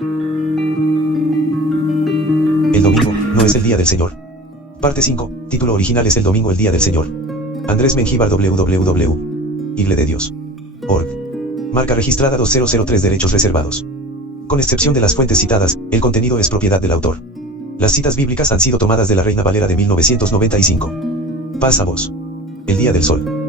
El domingo, no es el día del Señor. Parte 5, título original es El domingo el día del Señor. Andrés Mengíbar www. Igle de Dios. Org. Marca registrada 2003 derechos reservados. Con excepción de las fuentes citadas, el contenido es propiedad del autor. Las citas bíblicas han sido tomadas de la Reina Valera de 1995. Paz a vos. El día del sol.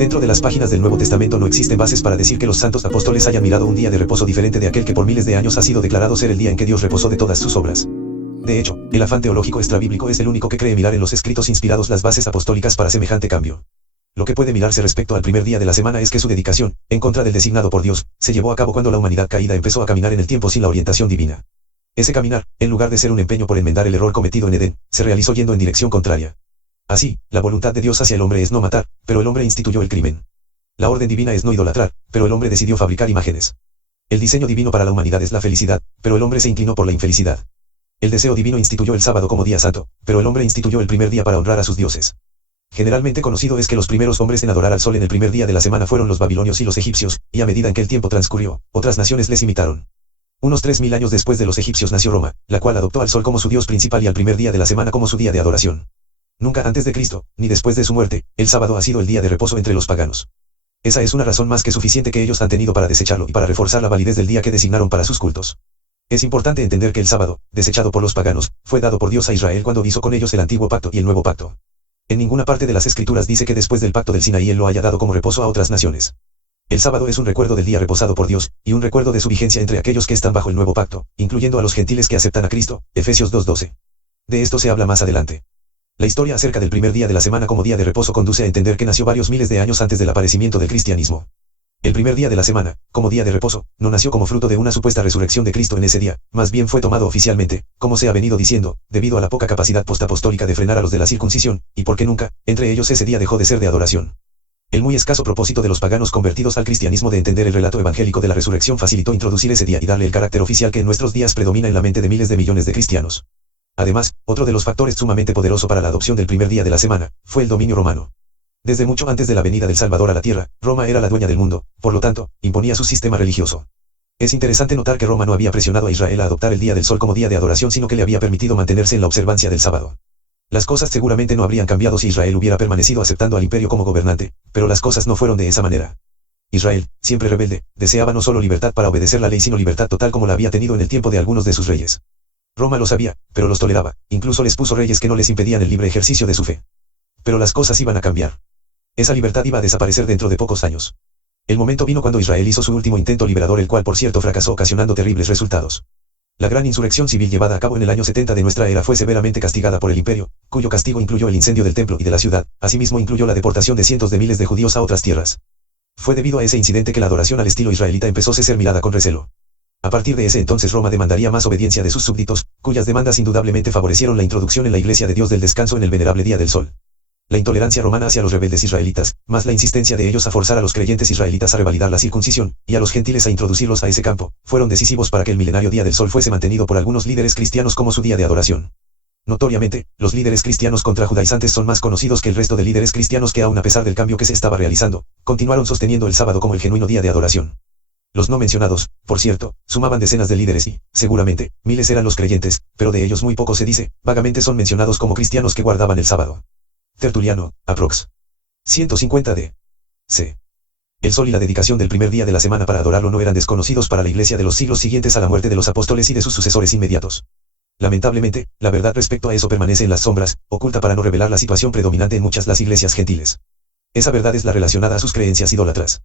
Dentro de las páginas del Nuevo Testamento no existen bases para decir que los santos apóstoles hayan mirado un día de reposo diferente de aquel que por miles de años ha sido declarado ser el día en que Dios reposó de todas sus obras. De hecho, el afán teológico extrabíblico es el único que cree mirar en los escritos inspirados las bases apostólicas para semejante cambio. Lo que puede mirarse respecto al primer día de la semana es que su dedicación, en contra del designado por Dios, se llevó a cabo cuando la humanidad caída empezó a caminar en el tiempo sin la orientación divina. Ese caminar, en lugar de ser un empeño por enmendar el error cometido en Edén, se realizó yendo en dirección contraria. Así, la voluntad de Dios hacia el hombre es no matar, pero el hombre instituyó el crimen. La orden divina es no idolatrar, pero el hombre decidió fabricar imágenes. El diseño divino para la humanidad es la felicidad, pero el hombre se inclinó por la infelicidad. El deseo divino instituyó el sábado como día santo, pero el hombre instituyó el primer día para honrar a sus dioses. Generalmente conocido es que los primeros hombres en adorar al sol en el primer día de la semana fueron los babilonios y los egipcios, y a medida en que el tiempo transcurrió, otras naciones les imitaron. Unos 3000 años después de los egipcios nació Roma, la cual adoptó al sol como su dios principal y al primer día de la semana como su día de adoración. Nunca antes de Cristo, ni después de su muerte, el sábado ha sido el día de reposo entre los paganos. Esa es una razón más que suficiente que ellos han tenido para desecharlo y para reforzar la validez del día que designaron para sus cultos. Es importante entender que el sábado, desechado por los paganos, fue dado por Dios a Israel cuando hizo con ellos el antiguo pacto y el nuevo pacto. En ninguna parte de las escrituras dice que después del pacto del Sinaí él lo haya dado como reposo a otras naciones. El sábado es un recuerdo del día reposado por Dios, y un recuerdo de su vigencia entre aquellos que están bajo el nuevo pacto, incluyendo a los gentiles que aceptan a Cristo, Efesios 2:12. De esto se habla más adelante. La historia acerca del primer día de la semana como día de reposo conduce a entender que nació varios miles de años antes del aparecimiento del cristianismo. El primer día de la semana, como día de reposo, no nació como fruto de una supuesta resurrección de Cristo en ese día, más bien fue tomado oficialmente, como se ha venido diciendo, debido a la poca capacidad postapostólica de frenar a los de la circuncisión, y porque nunca, entre ellos ese día dejó de ser de adoración. El muy escaso propósito de los paganos convertidos al cristianismo de entender el relato evangélico de la resurrección facilitó introducir ese día y darle el carácter oficial que en nuestros días predomina en la mente de miles de millones de cristianos. Además, otro de los factores sumamente poderoso para la adopción del primer día de la semana, fue el dominio romano. Desde mucho antes de la venida del Salvador a la tierra, Roma era la dueña del mundo, por lo tanto, imponía su sistema religioso. Es interesante notar que Roma no había presionado a Israel a adoptar el día del sol como día de adoración, sino que le había permitido mantenerse en la observancia del sábado. Las cosas seguramente no habrían cambiado si Israel hubiera permanecido aceptando al imperio como gobernante, pero las cosas no fueron de esa manera. Israel, siempre rebelde, deseaba no solo libertad para obedecer la ley sino libertad total como la había tenido en el tiempo de algunos de sus reyes. Roma lo sabía, pero los toleraba, incluso les puso reyes que no les impedían el libre ejercicio de su fe. Pero las cosas iban a cambiar. Esa libertad iba a desaparecer dentro de pocos años. El momento vino cuando Israel hizo su último intento liberador, el cual por cierto fracasó ocasionando terribles resultados. La gran insurrección civil llevada a cabo en el año 70 de nuestra era fue severamente castigada por el imperio, cuyo castigo incluyó el incendio del templo y de la ciudad, asimismo incluyó la deportación de cientos de miles de judíos a otras tierras. Fue debido a ese incidente que la adoración al estilo israelita empezó a ser mirada con recelo. A partir de ese entonces Roma demandaría más obediencia de sus súbditos, cuyas demandas indudablemente favorecieron la introducción en la Iglesia de Dios del descanso en el venerable día del sol. La intolerancia romana hacia los rebeldes israelitas, más la insistencia de ellos a forzar a los creyentes israelitas a revalidar la circuncisión, y a los gentiles a introducirlos a ese campo, fueron decisivos para que el milenario día del sol fuese mantenido por algunos líderes cristianos como su día de adoración. Notoriamente, los líderes cristianos contrajudaizantes son más conocidos que el resto de líderes cristianos que aun a pesar del cambio que se estaba realizando, continuaron sosteniendo el sábado como el genuino día de adoración. Los no mencionados, por cierto, sumaban decenas de líderes y, seguramente, miles eran los creyentes, pero de ellos muy poco se dice, vagamente son mencionados como cristianos que guardaban el sábado. Tertuliano, aprox. 150 d. C. El sol y la dedicación del primer día de la semana para adorarlo no eran desconocidos para la iglesia de los siglos siguientes a la muerte de los apóstoles y de sus sucesores inmediatos. Lamentablemente, la verdad respecto a eso permanece en las sombras, oculta para no revelar la situación predominante en muchas las iglesias gentiles. Esa verdad es la relacionada a sus creencias idólatras.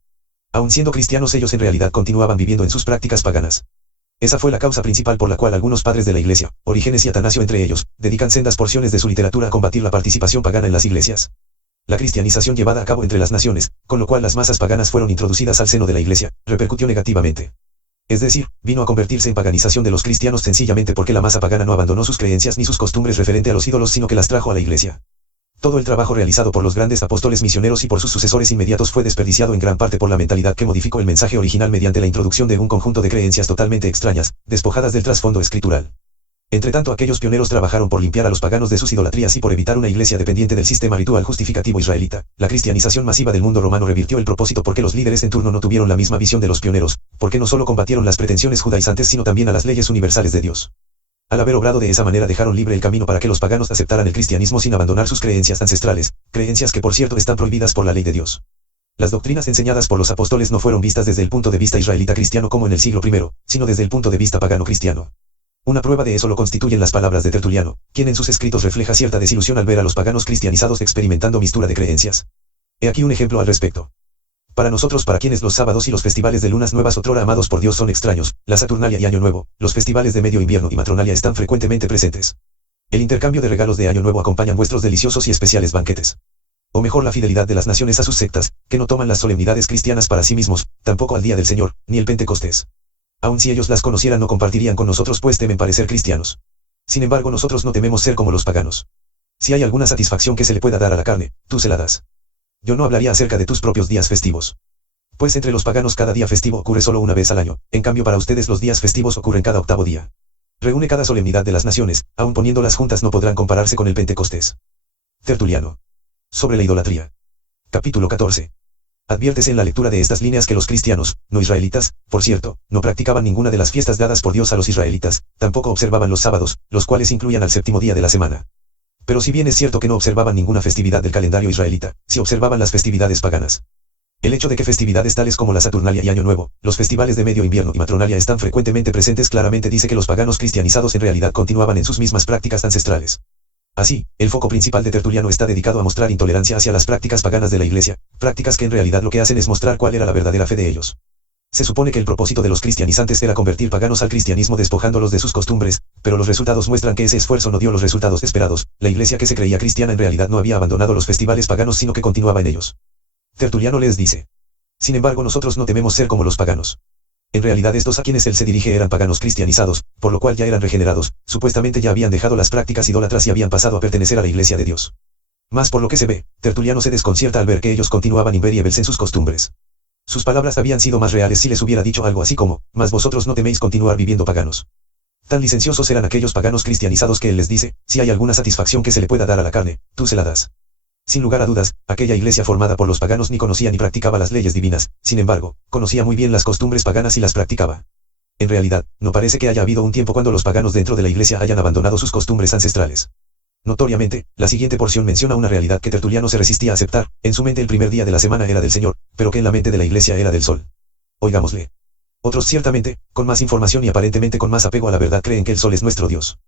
Aun siendo cristianos ellos en realidad continuaban viviendo en sus prácticas paganas. Esa fue la causa principal por la cual algunos padres de la iglesia, Orígenes y Atanasio entre ellos, dedican sendas porciones de su literatura a combatir la participación pagana en las iglesias. La cristianización llevada a cabo entre las naciones, con lo cual las masas paganas fueron introducidas al seno de la iglesia, repercutió negativamente. Es decir, vino a convertirse en paganización de los cristianos sencillamente porque la masa pagana no abandonó sus creencias ni sus costumbres referente a los ídolos sino que las trajo a la iglesia. Todo el trabajo realizado por los grandes apóstoles misioneros y por sus sucesores inmediatos fue desperdiciado en gran parte por la mentalidad que modificó el mensaje original mediante la introducción de un conjunto de creencias totalmente extrañas, despojadas del trasfondo escritural. Entretanto, aquellos pioneros trabajaron por limpiar a los paganos de sus idolatrías y por evitar una iglesia dependiente del sistema ritual justificativo israelita. La cristianización masiva del mundo romano revirtió el propósito porque los líderes en turno no tuvieron la misma visión de los pioneros, porque no solo combatieron las pretensiones judaizantes sino también a las leyes universales de Dios. Al haber obrado de esa manera dejaron libre el camino para que los paganos aceptaran el cristianismo sin abandonar sus creencias ancestrales, creencias que por cierto están prohibidas por la ley de Dios. Las doctrinas enseñadas por los apóstoles no fueron vistas desde el punto de vista israelita cristiano como en el siglo I, sino desde el punto de vista pagano cristiano. Una prueba de eso lo constituyen las palabras de Tertuliano, quien en sus escritos refleja cierta desilusión al ver a los paganos cristianizados experimentando mistura de creencias. He aquí un ejemplo al respecto. Para nosotros, para quienes los sábados y los festivales de lunas nuevas otrora amados por Dios son extraños, la Saturnalia y Año Nuevo, los festivales de medio invierno y matronalia están frecuentemente presentes. El intercambio de regalos de Año Nuevo acompañan vuestros deliciosos y especiales banquetes. O mejor, la fidelidad de las naciones a sus sectas, que no toman las solemnidades cristianas para sí mismos, tampoco al Día del Señor, ni el Pentecostés. Aun si ellos las conocieran no compartirían con nosotros pues temen parecer cristianos. Sin embargo, nosotros no tememos ser como los paganos. Si hay alguna satisfacción que se le pueda dar a la carne, tú se la das. Yo no hablaría acerca de tus propios días festivos. Pues entre los paganos cada día festivo ocurre solo una vez al año, en cambio para ustedes los días festivos ocurren cada octavo día. Reúne cada solemnidad de las naciones, aun poniéndolas juntas no podrán compararse con el Pentecostés. Tertuliano. Sobre la idolatría. Capítulo 14. Adviértese en la lectura de estas líneas que los cristianos, no israelitas, por cierto, no practicaban ninguna de las fiestas dadas por Dios a los israelitas, tampoco observaban los sábados, los cuales incluían al séptimo día de la semana. Pero si bien es cierto que no observaban ninguna festividad del calendario israelita, sí observaban las festividades paganas. El hecho de que festividades tales como la Saturnalia y Año Nuevo, los festivales de medio invierno y matronalia están frecuentemente presentes claramente dice que los paganos cristianizados en realidad continuaban en sus mismas prácticas ancestrales. Así, el foco principal de Tertuliano está dedicado a mostrar intolerancia hacia las prácticas paganas de la Iglesia, prácticas que en realidad lo que hacen es mostrar cuál era la verdadera fe de ellos. Se supone que el propósito de los cristianizantes era convertir paganos al cristianismo despojándolos de sus costumbres, pero los resultados muestran que ese esfuerzo no dio los resultados esperados. La Iglesia que se creía cristiana en realidad no había abandonado los festivales paganos sino que continuaba en ellos. Tertuliano les dice: sin embargo, nosotros no tememos ser como los paganos. En realidad estos a quienes él se dirige eran paganos cristianizados, por lo cual ya eran regenerados, supuestamente ya habían dejado las prácticas idólatras y habían pasado a pertenecer a la Iglesia de Dios. Mas por lo que se ve, Tertuliano se desconcierta al ver que ellos continuaban invariables en sus costumbres. Sus palabras habían sido más reales si les hubiera dicho algo así como: mas vosotros no teméis continuar viviendo paganos. Tan licenciosos eran aquellos paganos cristianizados que él les dice: si hay alguna satisfacción que se le pueda dar a la carne, tú se la das. Sin lugar a dudas, aquella iglesia formada por los paganos ni conocía ni practicaba las leyes divinas, sin embargo, conocía muy bien las costumbres paganas y las practicaba. En realidad, no parece que haya habido un tiempo cuando los paganos dentro de la iglesia hayan abandonado sus costumbres ancestrales. Notoriamente, la siguiente porción menciona una realidad que Tertuliano se resistía a aceptar: en su mente el primer día de la semana era del Señor, pero que en la mente de la iglesia era del sol. Oigámosle. Otros ciertamente, con más información y aparentemente con más apego a la verdad creen que el sol es nuestro Dios.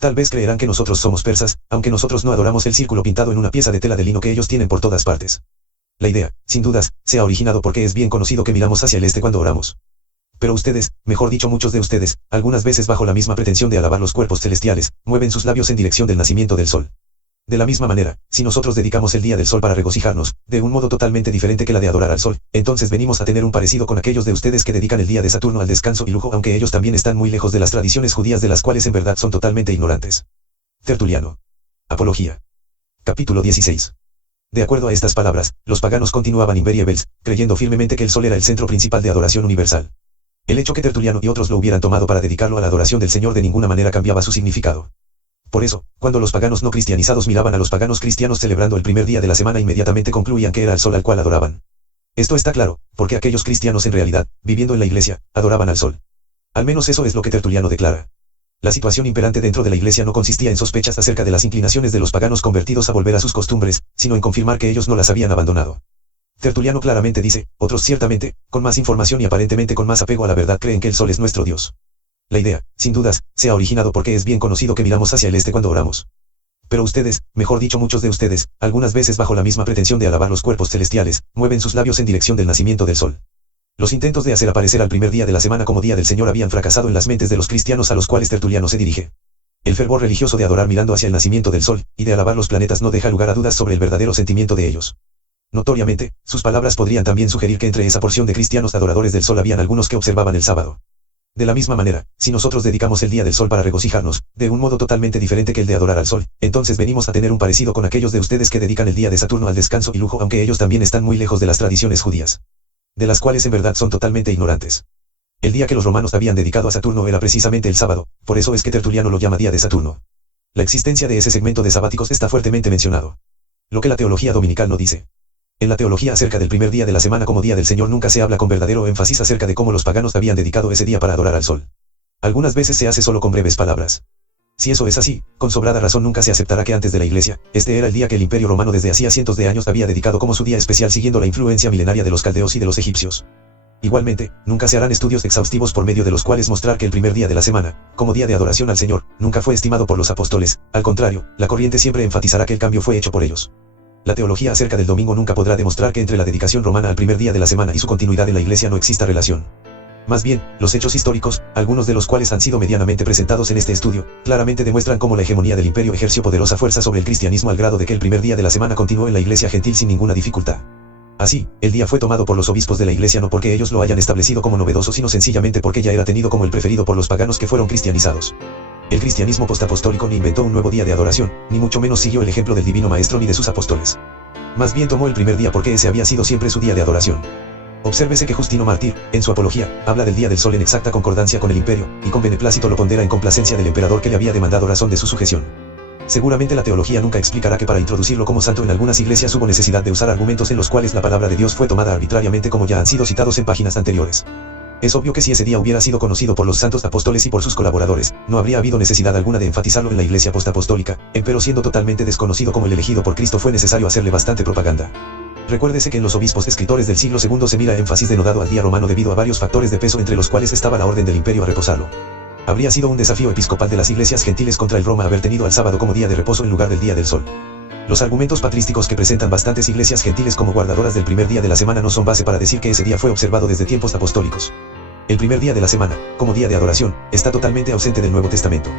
Tal vez creerán que nosotros somos persas, aunque nosotros no adoramos el círculo pintado en una pieza de tela de lino que ellos tienen por todas partes. La idea, sin dudas, se ha originado porque es bien conocido que miramos hacia el este cuando oramos. Pero ustedes, mejor dicho muchos de ustedes, algunas veces bajo la misma pretensión de alabar los cuerpos celestiales, mueven sus labios en dirección del nacimiento del sol. De la misma manera, si nosotros dedicamos el día del sol para regocijarnos, de un modo totalmente diferente que la de adorar al sol, entonces venimos a tener un parecido con aquellos de ustedes que dedican el día de Saturno al descanso y lujo, aunque ellos también están muy lejos de las tradiciones judías de las cuales en verdad son totalmente ignorantes. Tertuliano. Apología. Capítulo 16. De acuerdo a estas palabras, los paganos continuaban invariables, creyendo firmemente que el sol era el centro principal de adoración universal. El hecho que Tertuliano y otros lo hubieran tomado para dedicarlo a la adoración del Señor de ninguna manera cambiaba su significado. Por eso, cuando los paganos no cristianizados miraban a los paganos cristianos celebrando el primer día de la semana, inmediatamente concluían que era el sol al cual adoraban. Esto está claro, porque aquellos cristianos en realidad, viviendo en la iglesia, adoraban al sol. Al menos eso es lo que Tertuliano declara. La situación imperante dentro de la iglesia no consistía en sospechas acerca de las inclinaciones de los paganos convertidos a volver a sus costumbres, sino en confirmar que ellos no las habían abandonado. Tertuliano claramente dice: otros ciertamente, con más información y aparentemente con más apego a la verdad creen que el sol es nuestro Dios. La idea, sin dudas, se ha originado porque es bien conocido que miramos hacia el este cuando oramos. Pero ustedes, mejor dicho muchos de ustedes, algunas veces bajo la misma pretensión de alabar los cuerpos celestiales, mueven sus labios en dirección del nacimiento del sol. Los intentos de hacer aparecer al primer día de la semana como día del Señor habían fracasado en las mentes de los cristianos a los cuales Tertuliano se dirige. El fervor religioso de adorar mirando hacia el nacimiento del sol, y de alabar los planetas no deja lugar a dudas sobre el verdadero sentimiento de ellos. Notoriamente, sus palabras podrían también sugerir que entre esa porción de cristianos adoradores del sol habían algunos que observaban el sábado. De la misma manera, si nosotros dedicamos el día del sol para regocijarnos, de un modo totalmente diferente que el de adorar al sol, entonces venimos a tener un parecido con aquellos de ustedes que dedican el día de Saturno al descanso y lujo, aunque ellos también están muy lejos de las tradiciones judías, de las cuales en verdad son totalmente ignorantes. El día que los romanos habían dedicado a Saturno era precisamente el sábado, por eso es que Tertuliano lo llama Día de Saturno. La existencia de ese segmento de sabáticos está fuertemente mencionado. Lo que la teología dominical no dice. En la teología acerca del primer día de la semana como Día del Señor nunca se habla con verdadero énfasis acerca de cómo los paganos habían dedicado ese día para adorar al sol. Algunas veces se hace solo con breves palabras. Si eso es así, con sobrada razón nunca se aceptará que antes de la Iglesia, este era el día que el Imperio Romano desde hacía cientos de años había dedicado como su día especial siguiendo la influencia milenaria de los caldeos y de los egipcios. Igualmente, nunca se harán estudios exhaustivos por medio de los cuales mostrar que el primer día de la semana, como día de adoración al Señor, nunca fue estimado por los apóstoles, al contrario, la corriente siempre enfatizará que el cambio fue hecho por ellos. La teología acerca del domingo nunca podrá demostrar que entre la dedicación romana al primer día de la semana y su continuidad en la Iglesia no exista relación. Más bien, los hechos históricos, algunos de los cuales han sido medianamente presentados en este estudio, claramente demuestran cómo la hegemonía del imperio ejerció poderosa fuerza sobre el cristianismo al grado de que el primer día de la semana continuó en la Iglesia gentil sin ninguna dificultad. Así, el día fue tomado por los obispos de la Iglesia no porque ellos lo hayan establecido como novedoso sino sencillamente porque ya era tenido como el preferido por los paganos que fueron cristianizados. El cristianismo postapostólico ni inventó un nuevo día de adoración, ni mucho menos siguió el ejemplo del divino maestro ni de sus apóstoles. Más bien tomó el primer día porque ese había sido siempre su día de adoración. Obsérvese que Justino Mártir, en su apología, habla del día del sol en exacta concordancia con el imperio, y con beneplácito lo pondera en complacencia del emperador que le había demandado razón de su sujeción. Seguramente la teología nunca explicará que para introducirlo como santo en algunas iglesias hubo necesidad de usar argumentos en los cuales la palabra de Dios fue tomada arbitrariamente como ya han sido citados en páginas anteriores. Es obvio que si ese día hubiera sido conocido por los santos apóstoles y por sus colaboradores, no habría habido necesidad alguna de enfatizarlo en la iglesia postapostólica, empero siendo totalmente desconocido como el elegido por Cristo fue necesario hacerle bastante propaganda. Recuérdese que en los obispos escritores del siglo II se mira énfasis denodado al día romano debido a varios factores de peso entre los cuales estaba la orden del imperio a reposarlo. Habría sido un desafío episcopal de las iglesias gentiles contra el Roma haber tenido al sábado como día de reposo en lugar del día del sol. Los argumentos patrísticos que presentan bastantes iglesias gentiles como guardadoras del primer día de la semana no son base para decir que ese día fue observado desde tiempos apostólicos. El primer día de la semana, como día de adoración, está totalmente ausente del Nuevo Testamento.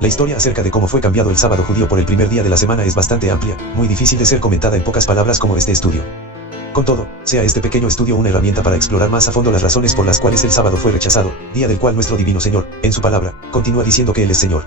La historia acerca de cómo fue cambiado el sábado judío por el primer día de la semana es bastante amplia, muy difícil de ser comentada en pocas palabras como este estudio. Con todo, sea este pequeño estudio una herramienta para explorar más a fondo las razones por las cuales el sábado fue rechazado, día del cual nuestro divino Señor, en su palabra, continúa diciendo que Él es Señor.